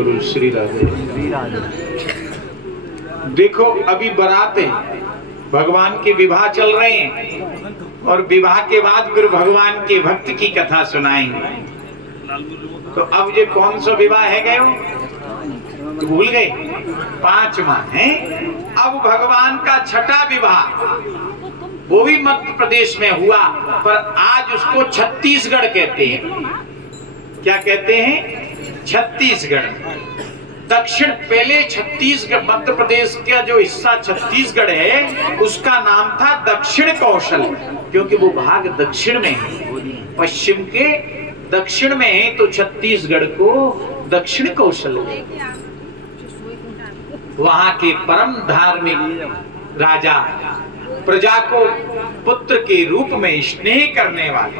गुरु श्री राधे। देखो अभी बारात है, भगवान के विवाह चल रहे हैं और विवाह के बाद फिर भगवान के भक्त की कथा सुनाएंगे। तो अब ये कौन सा विवाह है गए हो? तो भूल गए, 5वां है। अब भगवान का छठा विवाह, वो भी मध्य प्रदेश में हुआ, पर आज उसको छत्तीसगढ़ कहते हैं। क्या कहते हैं? छत्तीसगढ़। दक्षिण, पहले छत्तीसगढ़, मध्य प्रदेश का जो हिस्सा छत्तीसगढ़ है उसका नाम था दक्षिण कौशल, क्योंकि वो भाग दक्षिण में है, पश्चिम के दक्षिण में है, तो छत्तीसगढ़ को दक्षिण कौशल है। वहां के परम धार्मिक राजा प्रजा को पुत्र के रूप में स्नेह करने वाले,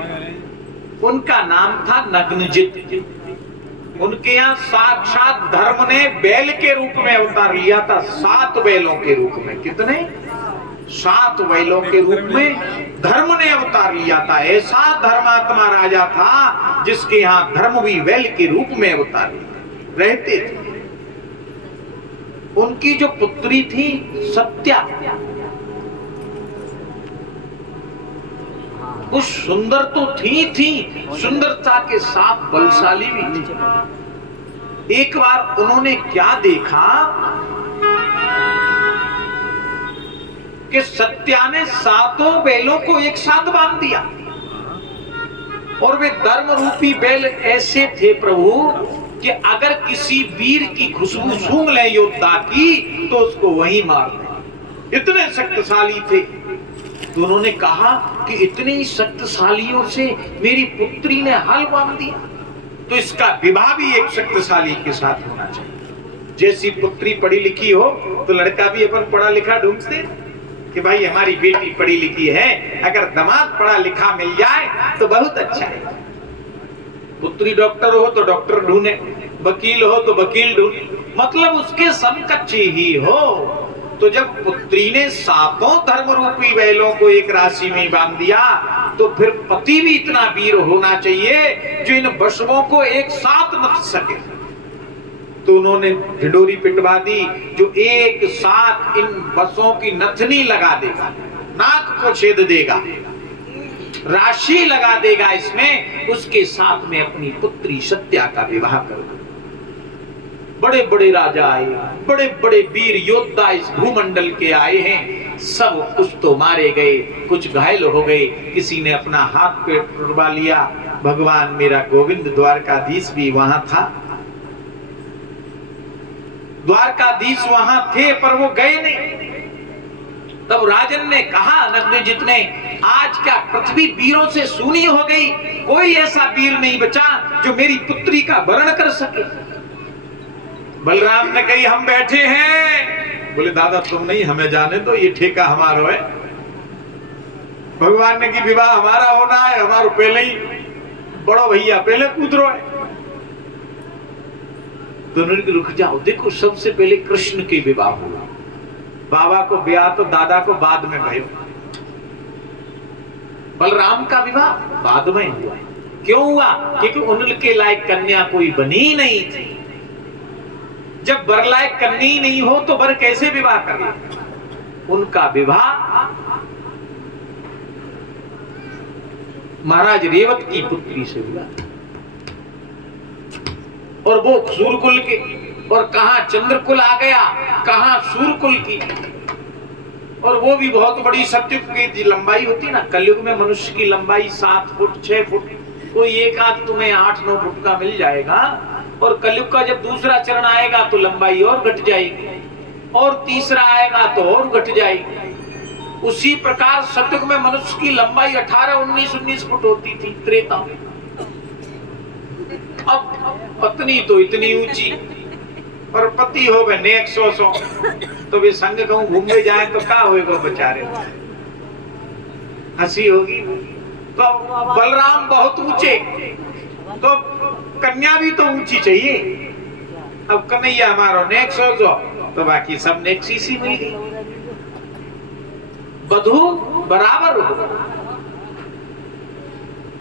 उनका नाम था नग्नजित। उनके यहाँ साक्षात धर्म ने बैल के रूप में अवतार लिया था, 7 बैलों के रूप में। कितने? 7 बैलों के रूप में धर्म ने अवतार लिया था। ऐसा धर्मात्मा राजा था जिसके यहाँ धर्म भी बैल के रूप में अवतार रहते थे। उनकी जो पुत्री थी सत्या, वो सुंदर तो थी, सुंदरता के साथ बलशाली भी थी। एक बार उन्होंने क्या देखा कि सत्या ने 7 बैलों को एक साथ बांध दिया, और वे धर्म रूपी बैल ऐसे थे प्रभु कि अगर किसी वीर की खुशबू सूंघ ले योद्धा की तो उसको वहीं मार दे, इतने शक्तिशाली थे। तो उन्होंने कहा कि इतने ही शक्तिशालियों से मेरी पुत्री ने हल बांध दिया, तो इसका विवाह भी एक शक्तिशाली के साथ होना चाहिए। जैसी पुत्री पढ़ी लिखी हो तो लड़का भी अपन पढ़ा लिखा ढूंढते कि भाई हमारी बेटी पढ़ी लिखी है, अगर दामाद पढ़ा लिखा मिल जाए तो बहुत अच्छा है। पुत्री डॉक्टर हो तो डॉक्टर ढूंढे, वकील हो तो वकील ढूंढे, मतलब उसके समकक्ष ही हो। तो जब पुत्री ने 7 धर्म रूपी बैलों को एक राशि में बांध दिया, तो फिर पति भी इतना वीर होना चाहिए जो इन बशवों को एक साथ नथ सके। तो उन्होंने ढिंडोरी पिटवा दी, जो एक साथ इन बसों की नथनी लगा देगा, नाक को छेद देगा, राशि लगा देगा इसमें, उसके साथ में अपनी पुत्री सत्या का विवाह करेगा। बड़े बड़े राजा आए, बड़े बड़े वीर योद्धा इस भूमंडल के आए हैं, सब कुछ तो मारे गए, कुछ घायल हो गए, किसी ने अपना हाथ पे टुरवा लिया। भगवान मेरा गोविंद द्वारकाधीश भी वहां था, द्वारकाधीश वहां थे, पर वो गए नहीं। तब राजन ने कहा, नग्नजित ने, आज क्या पृथ्वी वीरों से सूनी हो गई? कोई ऐसा वीर नहीं बचा जो मेरी पुत्री का वरण कर सके। बलराम ने कही, हम बैठे हैं। बोले दादा तुम नहीं, हमें जाने दो, ये ठेका हमारा है। भगवान ने कि विवाह हमारा होना है, हमारा पहले ही बड़ो भैया पहले कूद रहे है। तो उन्होंने रुक जाओ, देखो सबसे पहले कृष्ण के विवाह हुआ, बाबा को ब्याह तो दादा को बाद में भयो, बलराम का विवाह बाद में हुआ। क्यों हुआ? क्योंकि उनके लायक कन्या कोई बनी नहीं थी। जब वर लायक कन्या नहीं हो तो वर कैसे विवाह करे? उनका विवाह महाराज रेवत की पुत्री से हुआ, और वो सूरकुल के, और कहां चंद्रकुल आ गया, कहां सूरकुल की, और वो भी बहुत बड़ी। सतयुग की लंबाई होती ना, कलयुग में मनुष्य की लंबाई 7 फुट 6 फुट, कोई एक आध तुम्हें 8-9 फुट का मिल जाएगा, और कलयुग का जब दूसरा चरण आएगा तो लंबाई और घट जाएगी, और तीसरा आएगा तो और घट जाएगी। उसी प्रकार सतयुग में मनुष्य की लंबाई 18-19 फुट होती थी त्रेता में। अब पत्नी तो इतनी ऊंची, और पति हो गए नेक 100 तो वे संग कहूं घूमने जाए तो क्या होएगा बेचारे, हंसी होगी। तो बलराम बहुत ऊंचे, तो कन्या भी तो ऊंची चाहिए। अब कन्हैया हमारा नेक 100 तो बाकी सब नेक सीसी मिल गई, बधू बराबर हो,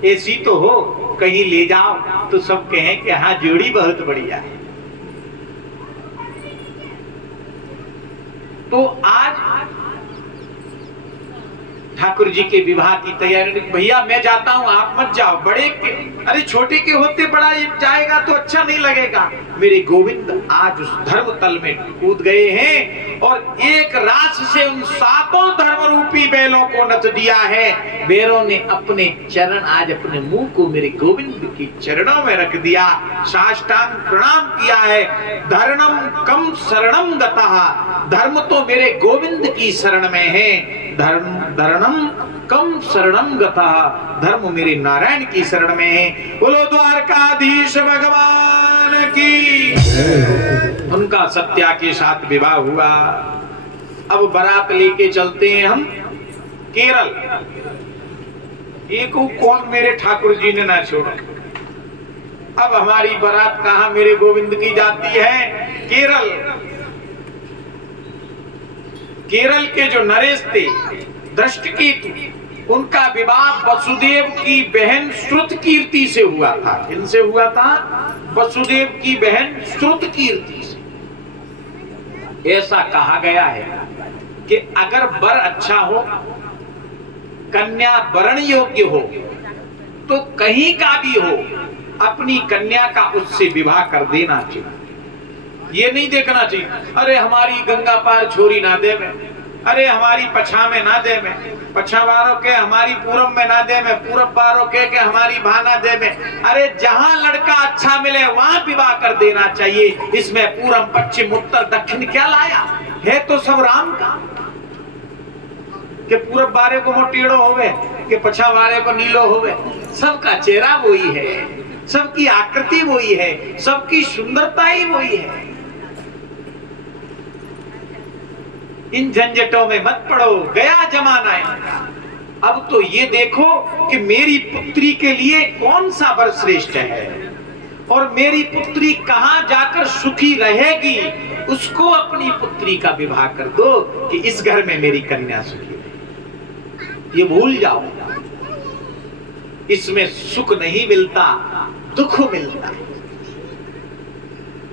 ऐसी तो हो, कहीं ले जाओ तो सब कहें कि हाँ जोड़ी बहुत बढ़िया है। तो आज ठाकुर जी के विवाह की तैयारी, भैया मैं जाता हूं आप मत जाओ, बड़े के अरे छोटे के होते बड़ा जाएगा तो अच्छा नहीं लगेगा। मेरे गोविंद आज उस धर्म तल में कूद गए हैं और एक रास से उन 7 धर्म रूपी बैलों को नच दिया है। बैलों ने अपने चरण आज अपने मुंह को मेरे गोविंद के चरणों में रख दिया, साष्टांग प्रणाम किया है। धर्मम कम शरणम गतः, धर्म तो मेरे गोविंद की शरण में है। धर्मम कम शरणम गतः, धर्म मेरे नारायण की शरण में है। बोलो द्वारकाधीश भगवान की। उनका सत्या के साथ विवाह हुआ। अब बारात लेके चलते हैं हम केरल। एक कौन मेरे ठाकुर जी ने ना छोड़ा। अब हमारी बारात कहां मेरे गोविंद की जाती है? केरल। केरल के जो नरेश थे दृष्टकीर्ति, उनका विवाह वसुदेव की बहन श्रुतकीर्ति से हुआ था। इनसे हुआ था वसुदेव की बहन श्रुतकीर्ति से। ऐसा कहा गया है कि अगर वर अच्छा हो, कन्या वरण योग्य हो, तो कहीं का भी हो, अपनी कन्या का उससे विवाह कर देना चाहिए। ये नहीं देखना चाहिए अरे हमारी गंगा पार छोरी ना दे में, अरे हमारी पछा में ना दे में, पछा वारों के हमारी पूरब में ना दे में, पूरब वारों के हमारी भाना दे में। अरे जहां लड़का अच्छा मिले वहां विवाह कर देना चाहिए। इसमें पूरब पश्चिम उत्तर दक्षिण क्या लाया है? तो सब राम का। के पूरब वारे को मोटेड़ो होवे, के पछा वारे को नीलो होवे, सबका चेहरा वही है, सबकी आकृति वही है, सबकी सुंदरता ही वही है। इन झंझटों में मत पड़ो, गया जमाना है। अब तो ये देखो कि मेरी पुत्री के लिए कौन सा वर श्रेष्ठ है और मेरी पुत्री कहां जाकर सुखी रहेगी, उसको अपनी पुत्री का विवाह कर दो कि इस घर में मेरी कन्या सुखी रहे। ये भूल जाओ, इसमें सुख नहीं मिलता, दुख मिलता है।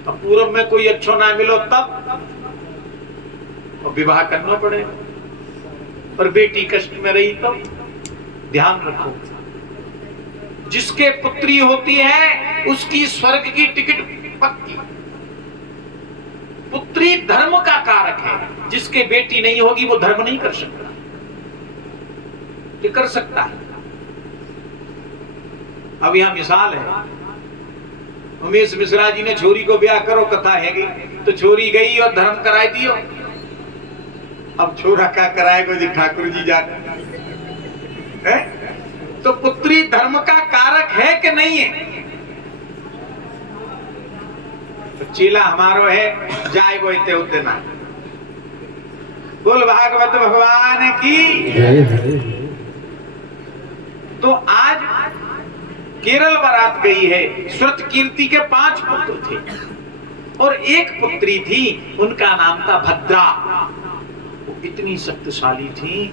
अब पूरब में कोई अच्छा ना मिलो तब विवाह करना पड़ेगा, और बेटी कष्ट में रही तो ध्यान रखो, जिसके पुत्री होती है उसकी स्वर्ग की टिकट पक्की। पुत्री धर्म का कारक है, जिसके बेटी नहीं होगी वो धर्म नहीं कर सकता। ये कर सकता है। अब यहां मिसाल है, उमेश मिश्रा जी ने छोरी को ब्याह करो कथा है गई, तो छोरी गई और धर्म कराई दियो। अब छोरा क्या कराएगा जी? ठाकुर जी जा है? तो पुत्री धर्म का कारक है कि नहीं है? तो चीला हमारो है, जाए वो इतने होते ना। बोल भागवत भगवान की। तो आज केरल बारात गई है। श्रुतकीर्ति के 5 पुत्र थे और एक पुत्री थी, उनका नाम था भद्रा। इतनी शक्तिशाली थी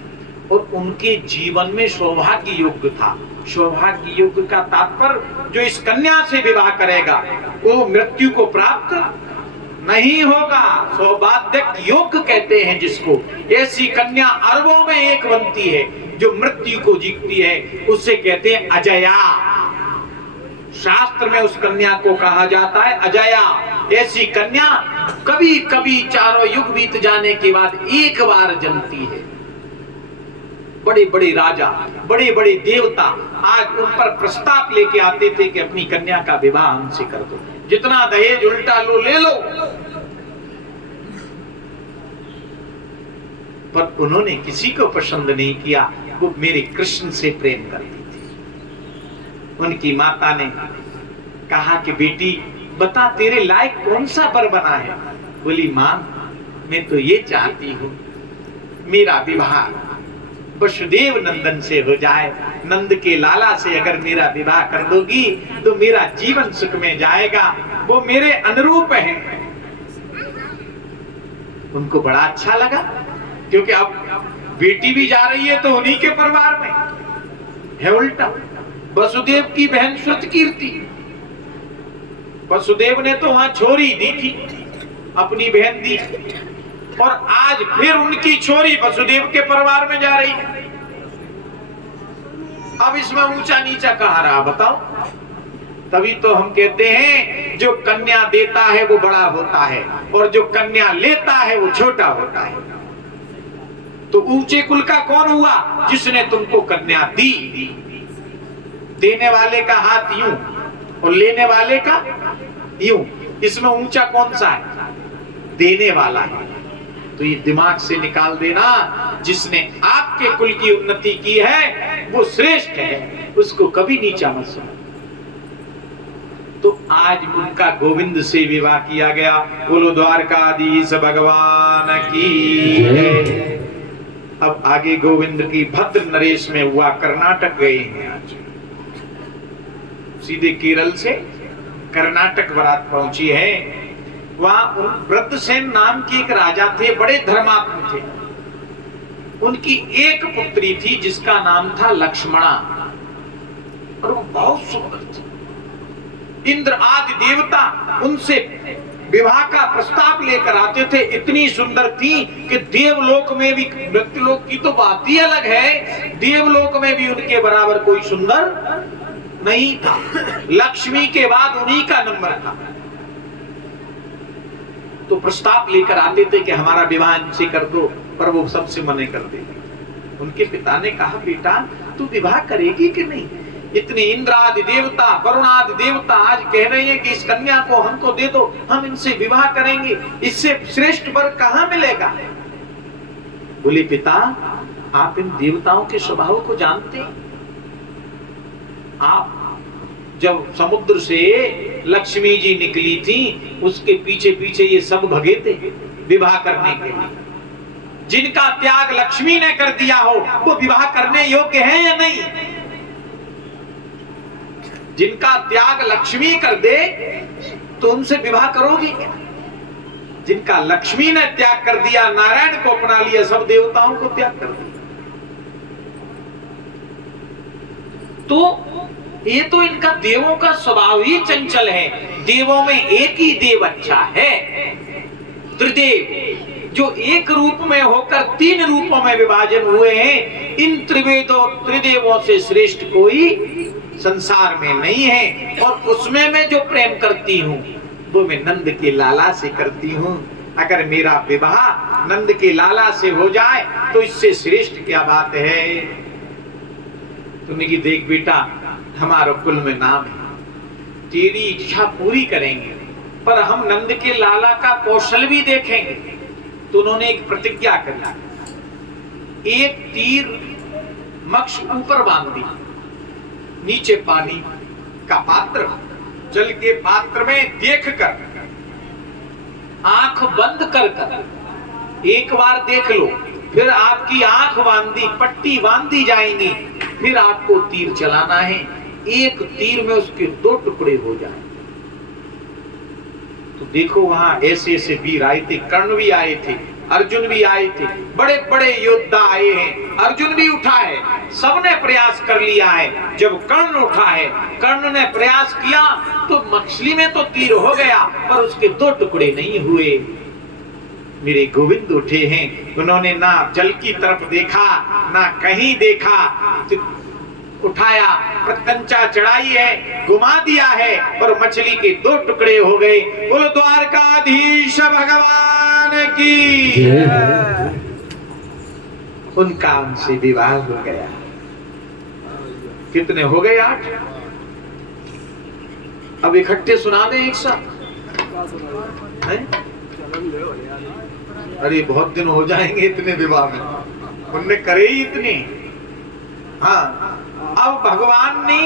और उनके जीवन में सौभाग्य योग था। सौभाग्य योग का तात्पर्य जो इस कन्या से विवाह करेगा वो मृत्यु को प्राप्त नहीं होगा। सौभाग्य योग कहते हैं जिसको। ऐसी कन्या अरबों में एक बनती है जो मृत्यु को जीतती है, उससे कहते हैं अजया। शास्त्र में उस कन्या को कहा जाता है अजया। ऐसी कन्या कभी कभी 4 युग बीत जाने के बाद एक बार जन्मती है। बड़े बड़े राजा, बड़े बड़े देवता आज उन पर प्रस्ताव लेके आते थे कि अपनी कन्या का विवाह हमसे कर दो, जितना दहेज उल्टा लो ले लो। पर उन्होंने किसी को पसंद नहीं किया, वो मेरे कृष्ण से प्रेम करती थी। उनकी माता ने कहा कि बेटी बता तेरे लायक कौन सा वर बना है? बोली मां मैं तो ये चाहती हूँ मेरा विवाह वसुदेव नंदन से हो जाए। नंद के लाला से अगर मेरा विवाह कर दोगी तो मेरा जीवन सुख में जाएगा, वो मेरे अनुरूप है। उनको बड़ा अच्छा लगा, क्योंकि अब बेटी भी जा रही है तो उन्हीं के परिवार में है। उल्टा वसुदेव की बहन श्रुतकीर्ति, वसुदेव ने तो वहां छोरी दी थी, अपनी बहन दी, और आज फिर उनकी छोरी वसुदेव के परिवार में जा रही है। अब इसमें ऊंचा नीचा कहां रहा बताओ? तभी तो हम कहते हैं जो कन्या देता है वो बड़ा होता है और जो कन्या लेता है वो छोटा होता है। तो ऊंचे कुल का कौन हुआ? जिसने तुमको कन्या दी। देने वाले का हाथ यूं और लेने वाले का यूं। इसमें ऊंचा कौन सा है? देने वाला है। तो ये दिमाग से निकाल देना, जिसने आपके कुल की उन्नति की है वो श्रेष्ठ है, उसको कभी नीचा मत समझो। तो आज उनका गोविंद से विवाह किया गया। बोलो द्वारकाधीश भगवान की जय। अब आगे गोविंद की भद्र नरेश में हुआ। कर्नाटक गए हैं आज, सीधे केरल से कर्नाटक बारात पहुंची है। वहां वृद्धसेन नाम के एक राजा थे, बड़े धर्मात्म थे। उनकी एक पुत्री थी जिसका नाम था लक्ष्मणा, और वो बहुत सुंदर थी। इंद्र आदि देवता उनसे विवाह का प्रस्ताव लेकर आते थे। इतनी सुंदर थी कि देवलोक में भी, मृत्युलोक की तो बात ही अलग है, देवलोक में भी उनके बराबर कोई सुंदर नहीं था। लक्ष्मी के बाद उन्हीं का नंबर था। तो प्रस्ताव लेकर आते थे कि हमारा विवाह इनसे कर दो, पर वो सबसे मना कर देते। उनके पिता ने कहा, बेटा तू विवाह करेगी कि नहीं? इतने इंद्र आदि देवता, वरुण आदि देवता आज कह रहे हैं कि इस कन्या को हमको दे दो, हम इनसे विवाह करेंगे, इससे श्रेष्ठ वर कहां मिलेगा? बोले, पिता आप इन देवताओं के स्वभाव को जानते हैं। आप जब समुद्र से लक्ष्मी जी निकली थी, उसके पीछे पीछे ये सब भगे थे विवाह करने के लिए। जिनका त्याग लक्ष्मी ने कर दिया हो वो विवाह करने योग्य है या नहीं? जिनका त्याग लक्ष्मी कर दे तो उनसे विवाह करोगे क्या? जिनका लक्ष्मी ने त्याग कर दिया, नारायण को अपना लिया, सब देवताओं को त्याग कर दिया। तो ये तो इनका देवों का स्वभाव ही चंचल है। देवों में एक ही देव अच्छा है, त्रिदेव, जो एक रूप में होकर तीन रूपों में विभाजन हुए हैं। इन त्रिदेवों से श्रेष्ठ कोई संसार में नहीं है। और उसमें मैं जो प्रेम करती हूँ वो मैं नंद के लाला से करती हूँ। अगर मेरा विवाह नंद के लाला से हो जाए तो इससे श्रेष्ठ क्या बात है? तुमने की देख बेटा, हमारा कुल में नाम है, तेरी इच्छा पूरी करेंगे, पर हम नंद के लाला का कौशल भी देखेंगे। तो उन्होंने एक प्रतिज्ञा करी। एक तीर मक्ष ऊपर बांध दी, नीचे पानी का पात्र, जल के पात्र में देखकर आंख बंद कर एक बार देख लो, फिर आपकी आंख बांधी, पट्टी बांधी जाएंगी, फिर आपको तीर चलाना है। एक तीर में उसके दो टुकड़े हो जाए। तो देखो वहां ऐसे ऐसे वीर आए थे, कर्ण भी आए थे, अर्जुन भी आए थे, बड़े बड़े योद्धा आए हैं। अर्जुन भी उठा है, सबने प्रयास कर लिया है। जब कर्ण उठा है, कर्ण ने प्रयास किया तो मछली में तो तीर हो गया, पर उसके दो टुकड़े नहीं हुए। मेरे गोविंद उठे हैं, उन्होंने ना जल की तरफ देखा ना कहीं देखा, उठाया, प्रत्यंचा चढ़ाई है, घुमा दिया है, और मछली के दो टुकड़े हो गए। बोलो द्वारकाधीश भगवान की। उनका उनसे विवाह हो गया। कितने हो गए? 8। अब इकट्ठे सुना दें एक साथ। अरे बहुत दिन हो जाएंगे इतने विवाह में, उनने करे ही इतने। हाँ, अब भगवान ने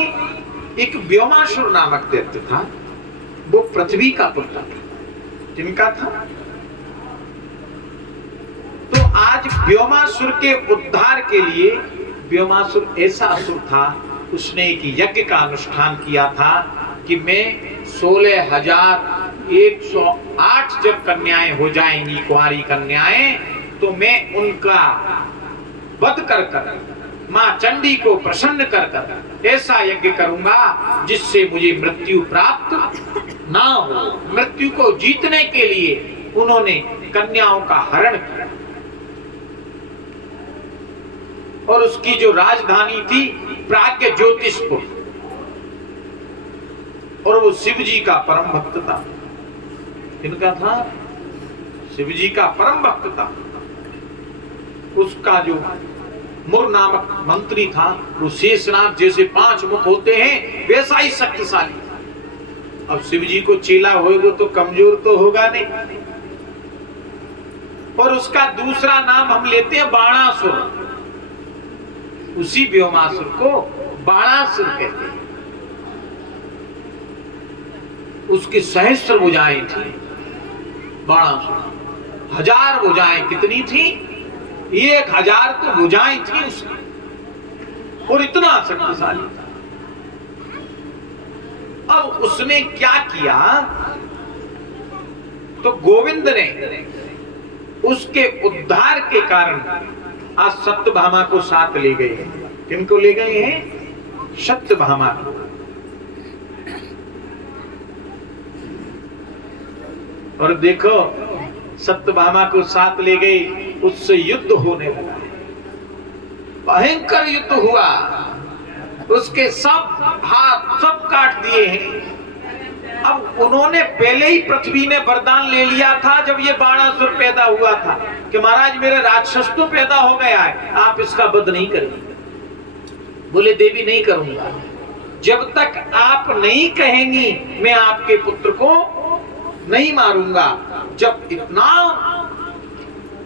एक व्योमासुर नामक दैत्य था, वो पृथ्वी का पुत्र था। किनका था? तो आज व्योमासुर के उद्धार के लिए, व्योमासुर ऐसा असुर था, उसने एक यज्ञ का अनुष्ठान किया था कि मैं 16,108 जब कन्याएं हो जाएंगी, कुंवारी कन्याएं, तो मैं उनका वध कर मां चंडी को प्रसन्न कर ऐसा यज्ञ करूंगा जिससे मुझे मृत्यु प्राप्त ना हो। मृत्यु को जीतने के लिए उन्होंने कन्याओं का हरण किया और उसकी जो राजधानी थी प्राज्ञ ज्योतिषपुर, और वो शिव जी का परम भक्त था। इनका था शिव जी का परम भक्त था। उसका जो मुर नामक मंत्री था वो शेषनाग जैसे 5 मुख होते हैं वैसा ही शक्तिशाली था। अब शिव जी को चेला होगा तो कमजोर तो होगा नहीं। और उसका दूसरा नाम हम लेते हैं बाणासुर। उसी व्योमासुर को बाणासुर कहते हैं। उसकी सहस्त्र भुजाएं थी। बाणासुर 1000 भुजाएं कितनी थी? 1000 तो भुजाएं थी उसकी, और इतना शक्तिशाली था। अब उसने क्या किया, तो गोविंद ने उसके उद्धार के कारण आज सत्यभामा को साथ ले गए हैं। किनको ले गए हैं? सत्यभामा को। और देखो सत्यभामा को साथ ले गए, उससे युद्ध होने लगा। भयंकर युद्ध हुआ। उसके सब हाथ सब काट दिए हैं। अब उन्होंने पहले ही पृथ्वी ने वरदान ले लिया था जब ये बाणासुर पैदा हुआ था कि महाराज मेरा राक्षस तो पैदा हो गया है, आप इसका वध नहीं करेंगे। बोले देवी नहीं करूंगा, जब तक आप नहीं कहेंगी मैं आपके पुत्र को नहीं मारूंगा। जब इतना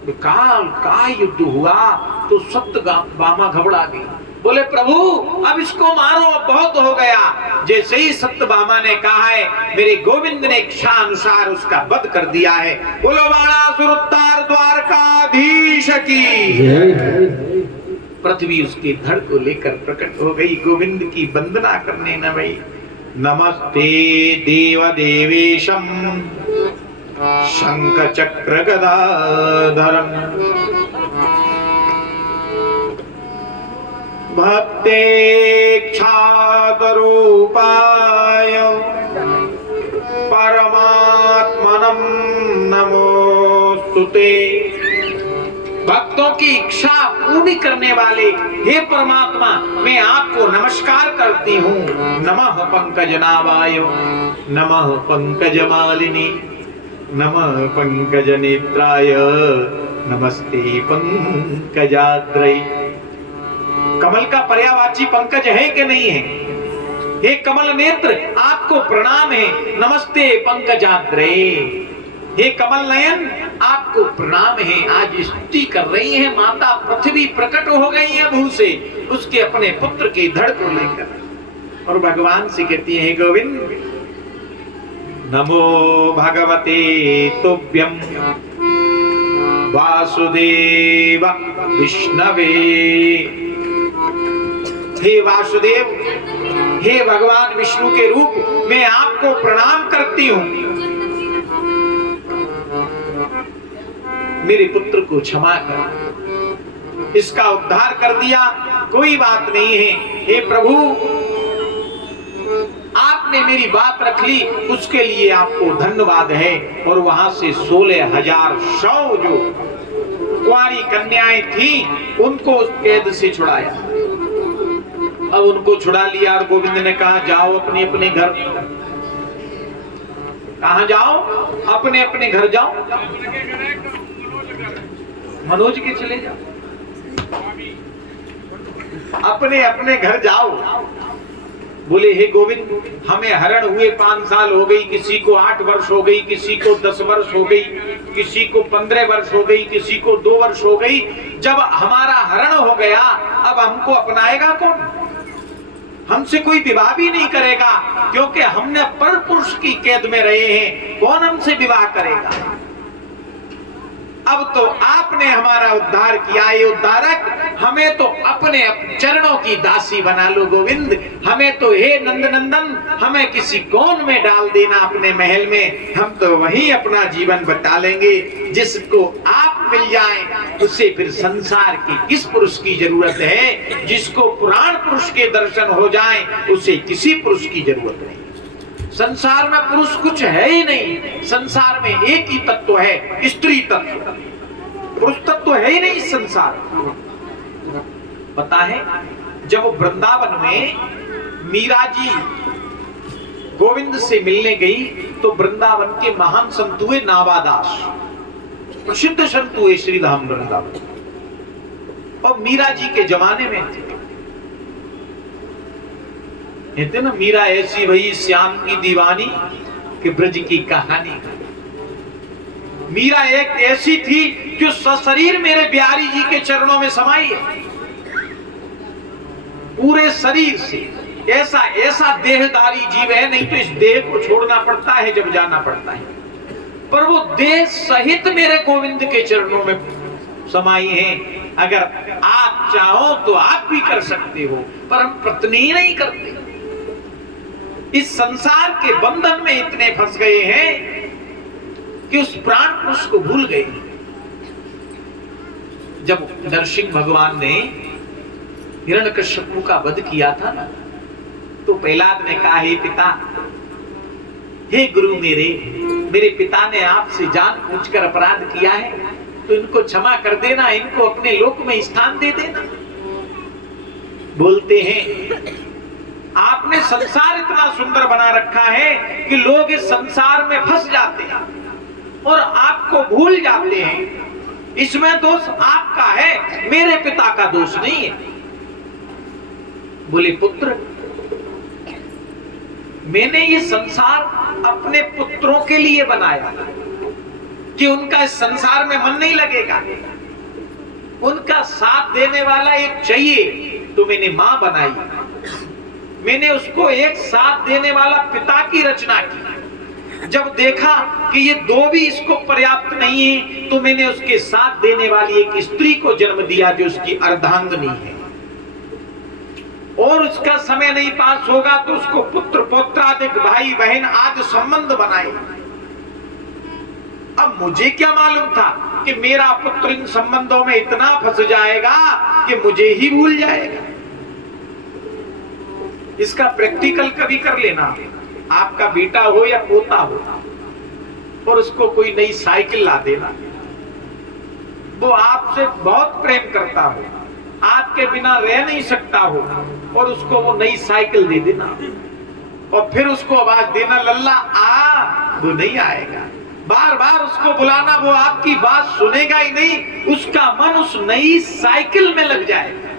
विकराल का युद्ध हुआ तो सत्यभामा घबरा गई। बोले प्रभु अब इसको मारो, अब बहुत हो गया। जैसे ही सत्यभामा ने कहा है मेरे गोविंद ने इच्छा अनुसार उसका वध कर दिया है। बोलो बाणासुर उत्तार द्वारकाधीश की। पृथ्वी उसके धड़ को लेकर प्रकट हो गई, गोविंद की वंदना करने न गई। नमस्ते देव देवेशम शंख चक्र गदाधरम भक्तेक्षादरूपाय परमात्मनं नमोस्तुते। भक्तों की इच्छा पूरी करने वाले हे परमात्मा मैं आपको नमस्कार करती हूँ। नमः पंकजनाभाय, नमः पंकजमालिनी, नमः पंकजनेत्राय, नमस्ते पंकजाद्रै। कमल का पर्यायवाची पंकज है कि नहीं है? हे कमल नेत्र आपको प्रणाम है, नमस्ते पंकजाद्रे। हे कमल नयन आपको प्रणाम है। आज स्तुति कर रही है माता पृथ्वी, प्रकट हो गई है भू से उसके अपने पुत्र के धड़ को लेकर, और भगवान से कहती है गोविंद नमो भगवते तुभ्यं वासुदेव विष्णवे। हे वासुदेव, हे भगवान विष्णु के रूप मैं आपको प्रणाम करती हूँ। मेरे पुत्र को क्षमा कर, इसका उद्धार कर दिया, कोई बात नहीं है। हे प्रभु आपने मेरी बात रख ली, उसके लिए आपको धन्यवाद है। और वहां से 16,000 जो कुंवारी कन्याएं थी उनको उस कैद से छुड़ाया। अब उनको छुड़ा लिया और गोविंद ने कहा जाओ अपने अपने घर। कहा जाओ? अपने अपने घर जाओ, मनोज के चले जाओ, अपने अपने घर जाओ। बोले हे गोविंद हमें हरण हुए 5 साल हो गई, किसी को 8 वर्ष हो गई, किसी को 10 वर्ष हो गई, किसी को 15 वर्ष हो गई, किसी को 2 वर्ष हो गई। जब हमारा हरण हो गया अब हमको अपनाएगा कौन? हमसे कोई विवाह भी नहीं करेगा, क्योंकि हमने पर पुरुष की कैद में रहे हैं, कौन हमसे विवाह करेगा? अब तो आपने हमारा उद्धार किया, ये उद्धारक हमें तो अपने चरणों की दासी बना लो गोविंद। हमें तो हे नंदनंदन हमें किसी कोन में डाल देना अपने महल में, हम तो वहीं अपना जीवन बिता लेंगे। जिसको आप मिल जाएं उसे फिर संसार की किस पुरुष की जरूरत है? जिसको पुराण पुरुष के दर्शन हो जाएं उसे किसी पुरुष की जरूरत नहीं। संसार में पुरुष कुछ है ही नहीं, संसार में एक ही तत्व है, स्त्री तत्व। पुरुष तत्व है ही नहीं संसार। पता है जब वृंदावन में मीरा जी गोविंद से मिलने गई तो वृंदावन के महान संत हुए नावादास, प्रसिद्ध संत हुए श्रीधाम वृंदावन, और मीरा जी के जमाने में थे। कहते ना मीरा ऐसी भई श्याम की दीवानी कि ब्रज की कहानी। मीरा एक ऐसी थी जो सशरीर मेरे बिहारी जी के चरणों में समाई है, पूरे शरीर से। ऐसा ऐसा देहधारी जीव है, नहीं तो इस देह को छोड़ना पड़ता है जब जाना पड़ता है, पर वो देह सहित मेरे गोविंद के चरणों में समाई है। अगर आप चाहो तो आप भी कर सकते हो, पर हम पत्नी नहीं करते। इस संसार के बंधन में इतने फंस गए हैं कि उस प्राण पुरुष को भूल गए। जब नरसिंह भगवान ने हिरण्यकश्यपु का वध किया था ना, तो प्रहलाद ने कहा, हे पिता, हे गुरु मेरे पिता ने आपसे जानबूझकर अपराध किया है, तो इनको क्षमा कर देना, इनको अपने लोक में स्थान दे देना। बोलते हैं आपने संसार इतना सुंदर बना रखा है कि लोग इस संसार में फंस जाते हैं और आपको भूल जाते हैं। इसमें दोष आपका है, मेरे पिता का दोष नहीं है। बोले पुत्र, मैंने ये संसार अपने पुत्रों के लिए बनाया कि उनका इस संसार में मन नहीं लगेगा, उनका साथ देने वाला एक चाहिए, तो मैंने मां बनाई। मैंने उसको एक साथ देने वाला पिता की रचना की। जब देखा कि ये दो भी इसको पर्याप्त नहीं है, तो मैंने उसके साथ देने वाली एक स्त्री को जन्म दिया जो उसकी अर्धांगिनी है, और उसका समय नहीं पास होगा तो उसको पुत्र पौत्रादिक भाई बहन आदि संबंध बनाए। अब मुझे क्या मालूम था कि मेरा पुत्र इन संबंधों में इतना फंस जाएगा कि मुझे ही भूल जाएगा। इसका प्रैक्टिकल कभी कर लेना, आपका बेटा हो या पोता हो, और उसको कोई नई साइकिल ला देना। वो आपसे बहुत प्रेम करता हो, आपके बिना रह नहीं सकता हो, और उसको वो नई साइकिल दे देना, और फिर उसको आवाज देना, लल्ला आ, वो नहीं आएगा। बार बार उसको बुलाना, वो आपकी बात सुनेगा ही नहीं। उसका मन उस नई साइकिल में लग जाएगा,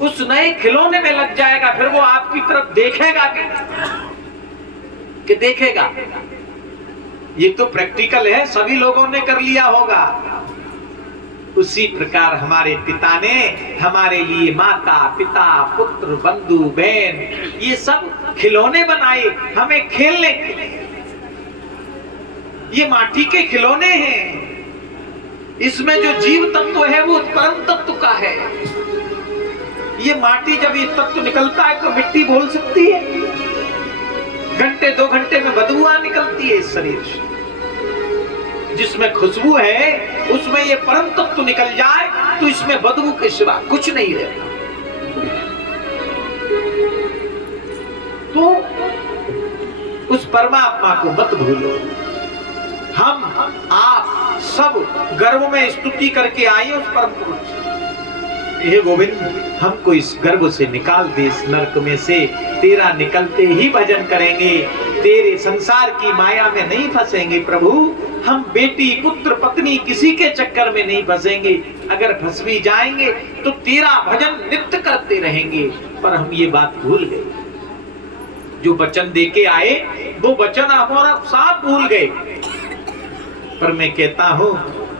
उस नए खिलौने में लग जाएगा। फिर वो आपकी तरफ देखेगा कि देखेगा। ये तो प्रैक्टिकल है, सभी लोगों ने कर लिया होगा। उसी प्रकार हमारे पिता ने हमारे लिए माता पिता पुत्र बंधु बहन ये सब खिलौने बनाए हमें खेलने के लिए। ये माटी के खिलौने हैं, इसमें जो जीव तत्व है वो परम तत्व का है। ये माटी जब ये तत्व निकलता है तो मिट्टी बोल सकती है, घंटे 2 घंटे में बदबू निकलती है इस शरीर से। जिसमें खुशबू है उसमें ये परम तत्व निकल जाए तो इसमें बदबू के सिवा कुछ नहीं रहता। तो उस परमात्मा को मत भूलो। हम आप सब गर्व में स्तुति करके आए उस परम पुरुष से। हे गोविंद, हमको इस गर्भ से निकाल दे, इस नरक में से। तेरा निकलते ही भजन करेंगे, तेरे संसार की माया में नहीं फंसेंगे प्रभु। हम बेटी पुत्र पत्नी किसी के चक्कर में नहीं फंसेंगे। अगर फंस भी जाएंगे तो तेरा भजन नित्य करते रहेंगे। पर हम ये बात भूल गए, जो वचन देके आए वो वचन हमारा साथ भूल गए। पर मैं कहता हूं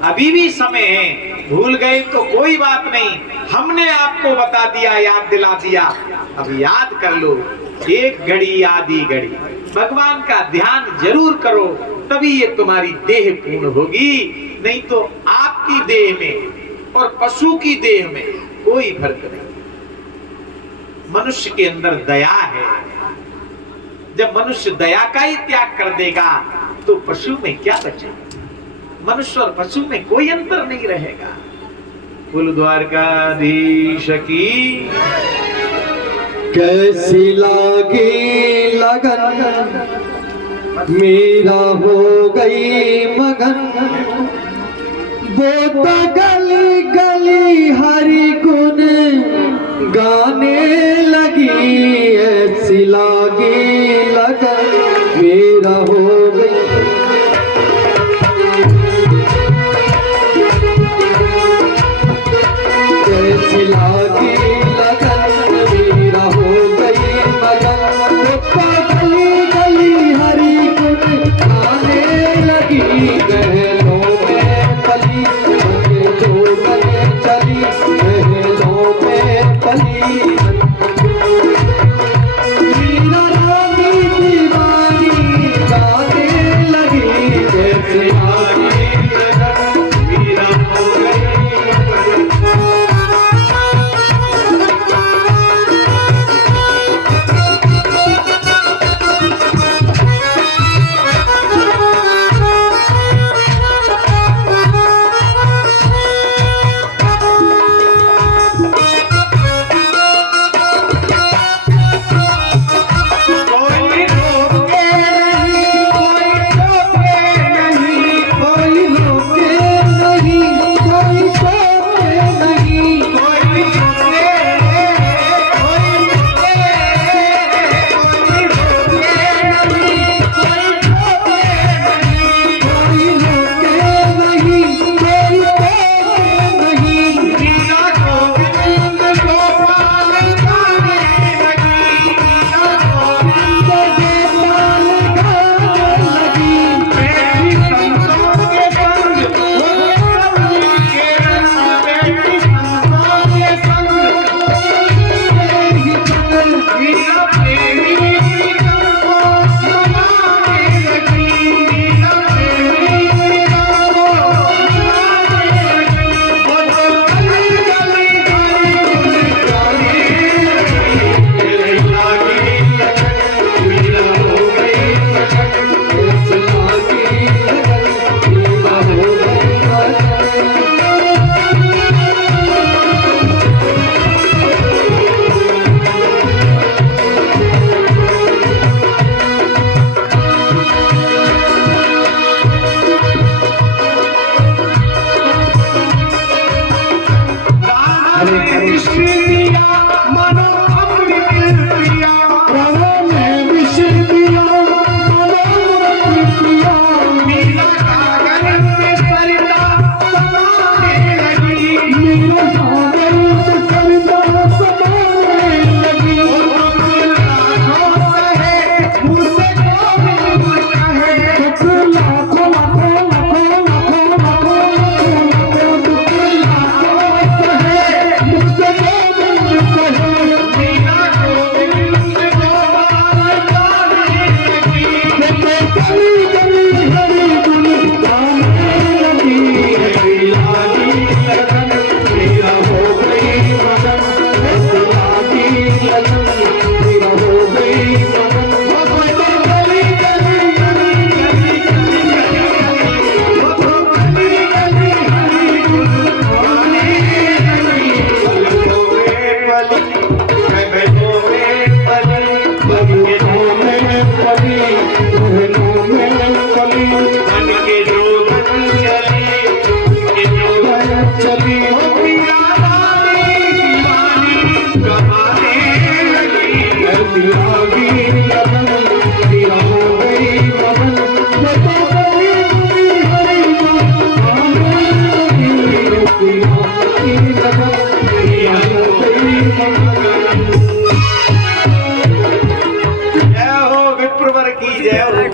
अभी भी समय है, भूल गए तो कोई बात नहीं। हमने आपको बता दिया, याद दिला दिया, अब याद कर लो। एक घड़ी आधी घड़ी भगवान का ध्यान जरूर करो, तभी ये तुम्हारी देह पूर्ण होगी। नहीं तो आपकी देह में और पशु की देह में कोई फर्क नहीं। मनुष्य के अंदर दया है, जब मनुष्य दया का ही त्याग कर देगा तो पशु में क्या बचेगा। मनुष्य और पशु में कोई अंतर नहीं रहेगा। बोलो द्वारकाधीश की। कैसी लागी लगन मेरा हो गई मगन वो तो गली गली हरि गुण गाने लगी, ऐसी लागी लगन मेरा हो गई। ऐसी लागी लगन मेरा हो गई मगन वो तो गली गली हरि गुण गाने लगी, बहनों में पली जो बने चली, बहनों में पली मीरा रानी दीवानी गाने लगी, जैसे आगे मीरा हो गई।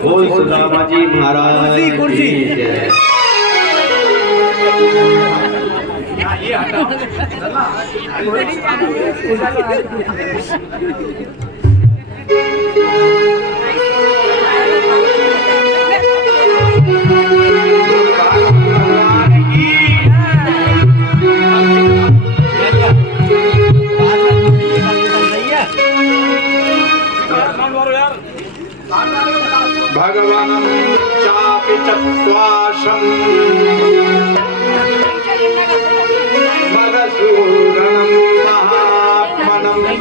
बोल सुदामा जी महाराज की जय। भगवान चापि चत्वाशं मधुसूदनं महात्मनं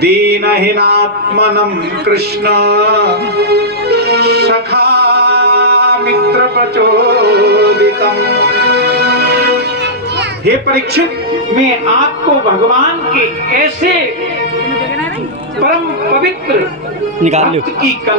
दीनहीनात्मनं कृष्ण सखा मित्र प्रचोदितम्। हे परीक्षित, मैं आपको भगवान के ऐसे परम पवित्र भक्त की कथा